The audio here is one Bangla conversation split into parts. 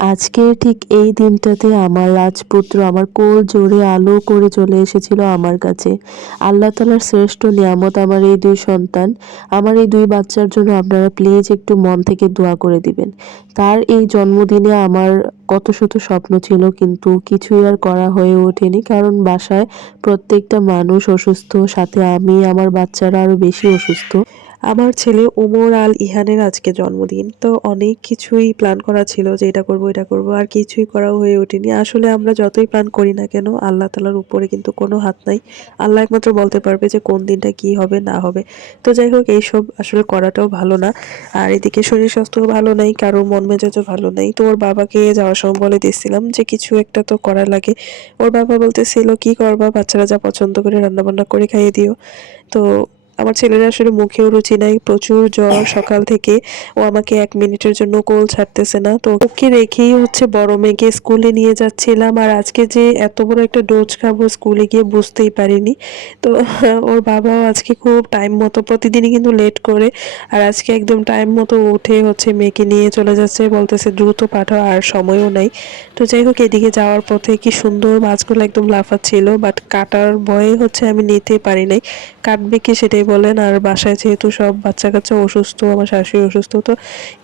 আজকে ঠিক এই দিনটাতে আমার রাজপুত্র আমার কোল জোরে আলো করে চলে এসেছিল আমার কাছে। আল্লাহ তালার শ্রেষ্ঠ নিয়ামত আমার এই দুই সন্তান। আমার এই দুই বাচ্চার জন্য আপনারা প্লিজ একটু মন থেকে দোয়া করে দিবেন। তার এই জন্মদিনে আমার কত শত স্বপ্ন ছিল, কিন্তু কিছুই আর করা হয়ে ওঠেনি। কারণ বাসায় প্রত্যেকটা মানুষ অসুস্থ, সাথে আমি, আমার বাচ্চারা আরও বেশি অসুস্থ। আমার ছেলে ওমর আল ইহানের আজকে জন্মদিন। তো অনেক কিছুই প্ল্যান করা ছিল যে এটা করব এটা করব, আর কিছুই করা হয়ে ওঠেনি। আসলে আমরা যতই প্ল্যান করি না কেন, আল্লাহ তালার উপরে কিন্তু কোনো হাত নাই। আল্লাহ একমাত্র বলতে পারবে যে কোন দিনটা কি হবে, না হবে। তো যাই হোক, এইসব আসলে করাটাও ভালো না। আর এদিকে শরীর স্বাস্থ্য ভালো নাই, কারও মন মেজাজও ভালো নাই। তো ওর বাবাকে যাওয়ার সময় বলে দিয়েছিলাম যে কিছু একটা তো করা লাগে। ওর বাবা বলতেছিল, কি করবা? বাচ্চারা যা পছন্দ করে রান্নাবান্না করে খাইয়ে দিও। তো আমার ছেলের আসলে মুখেও রুচি নাই, প্রচুর জ্বর সকাল থেকে। ও আমাকে এক মিনিটের জন্য কোল ছাড়তেছে না। তো ওকে রেখেই হচ্ছে বড় মেয়েকে স্কুলে নিয়ে যাচ্ছিলাম। আর আজকে যে এত বড় একটা ডোজ খাব স্কুলে গিয়ে বুঝতেই পারিনি। তো ওর বাবাও আজকে খুব টাইম মতো, প্রতিদিনই কিন্তু লেট করে। আর আজকে একদম টাইম মতো উঠে হচ্ছে মেয়েকে নিয়ে চলে যাচ্ছে। বলতেছে, দ্রুত পাঠাও, আর সময়ও নাই। তো যাই হোক, এদিকে যাওয়ার পথে কি সুন্দর মাছগুলো একদম লাফাচ্ছিল বাট কাটার ভয়ে হচ্ছে আমি নিতে পারি নাই। কাটবে কি সেটাই বলেন, আর বাসায় যেহেতু সব বাচ্চা কাচ্চা অসুস্থ, আমার শাশুড়ি অসুস্থ, তো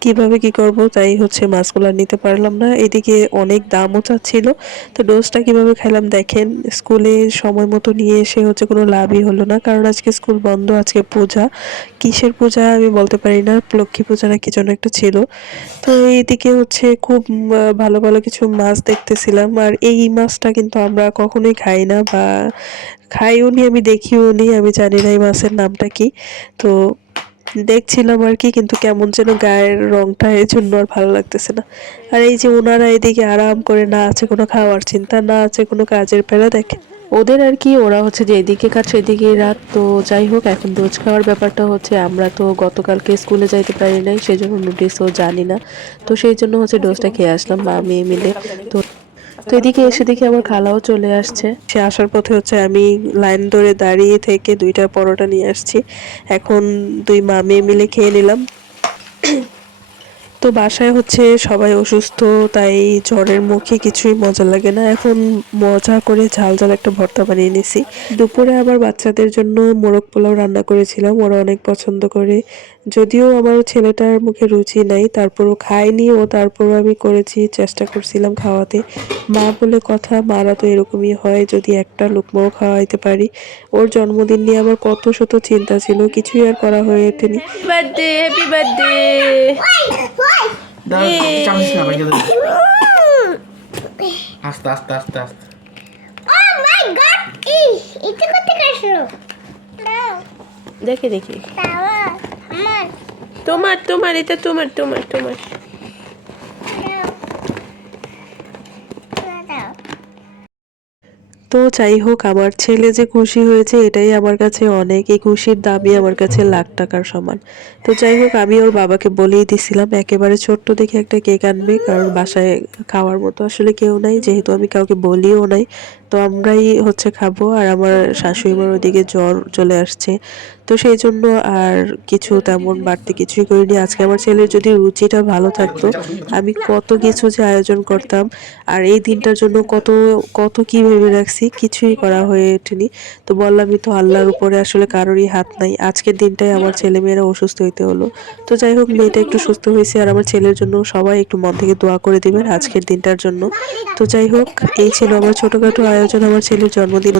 কীভাবে কি করব? তাই হচ্ছে মাছগুলো নিতে পারলাম না। এদিকে অনেক দামও চাচ্ছিল। তো ডোজটা কীভাবে খাইলাম দেখেন, স্কুলে সময় মতো নিয়ে এসে হচ্ছে কোনো লাভই হলো না। কারণ আজকে স্কুল বন্ধ, আজকে পূজা। কিসের পূজা আমি বলতে পারি না, লক্ষ্মী পূজা না কি যেন একটা ছিল। তো এইদিকে হচ্ছে খুব ভালো ভালো কিছু মাছ দেখতেছিলাম। আর এই মাছটা কিন্তু আমরা কখনোই খাই না বা খাইও নি, আমি দেখিও নি, আমি জানি না এই মাছের নামটা কি। তো দেখছিলাম আর কি, কিন্তু কেমন যেন গায়ের রংটা এই জন্য আর ভালো লাগতেছে না। আর এই যে ওনারা এদিকে আরাম করে না আছে কোনো খাওয়ার চিন্তা, না আছে কোনো কাজের পেলা দেখে। ওদের আর কি, ওরা হচ্ছে যে এদিকে কাজ, সেদিকে রাত। তো যাই হোক, এখন রোজ খাওয়ার ব্যাপারটা হচ্ছে, আমরা তো গতকালকে স্কুলে যাইতে পারি নাই সেই জন্য নোটিশও জানি না। তো সেই জন্য হচ্ছে ডোজটা খেয়ে আসলাম, মা মেয়ে মিলে। তো তো এদিকে এসে দেখি আমার খালাও চলে আসছে। সে আসার পথে হচ্ছে আমি লাইন ধরে দাঁড়িয়ে থেকে দুইটা পরোটা নিয়ে আসছি। এখন দুই মা মেয়ে মিলে খেয়ে নিলাম। তো বাসায় হচ্ছে সবাই অসুস্থ, তাই জ্বরের মুখে কিছুই মজা লাগে না। এখন মজা করে ঝাল ঝাল একটা ভর্তা বানিয়ে নিছি। দুপুরে আবার বাচ্চাদের জন্য মোরগ পোলাও রান্না করেছিলাম। ওরা অনেক পছন্দ করে। যদিও আমার ছেলেটার মুখে রুচি নাই তারপরও খায়নি ও তারপরও আমি করেছি চেষ্টা করছিলাম খাওয়াতে। মা বলে কথা মারা তো এরকমই হয় যদি একটা লুকমাও খাওয়াইতে পারি। ওর জন্মদিন নিয়ে আমার কত শত চিন্তা ছিল কিছুই আর করা হয়ে ওঠেনি। বার্থডে হ্যাপি বার্থডে আস্তে আস্তে আস্তে আস্তে। দেখে দেখি। তোমার তোমার, এটা তোমার তোমার তোমার। তো যাই হোক, আমার ছেলে যে খুশি হয়েছে, এটাই আমার কাছে অনেক। এই খুশির দামই আমার কাছে লাখ টাকার সমান। তো যাই হোক, আমি ওর বাবাকে বলেই দিছিলাম, একেবারে ছোট্ট দেখে একটা কেক আনবে, কারণ বাসায় খাওয়ার মতো আসলে কেউ নাই, যেহেতু আমি কাউকে বলিও নাই। তো আমরাই হচ্ছে খাব আর আমার শাশুড়ি মার ওদিকে জ্বর চলে আসছে। তো সেই জন্য আর কিছু তেমন বাড়তি কিছুই করিনি। আজকে আমার ছেলের যদি রুচিটা ভালো থাকতো, আমি কত কিছু যে আয়োজন করতাম আর এই দিনটার জন্য কত কত কি ভেবে রাখছি, কিছুই করা হয়ে ওঠেনি। তো বললামই তো আল্লাহর উপরে আসলে কারোরই হাত নাই। আজকের দিনটাই আমার ছেলে মেয়েরা অসুস্থ হইতে হলো। তো যাই হোক, মেয়েটা একটু সুস্থ হয়েছে আর আমার ছেলের জন্য সবাই একটু মন থেকে দোয়া করে দিবেন আজকের দিনটার জন্য। তো যাই হোক, এই ছিল আমার ছোটখাটো আয়োজন আমার ছেলের জন্মদিন।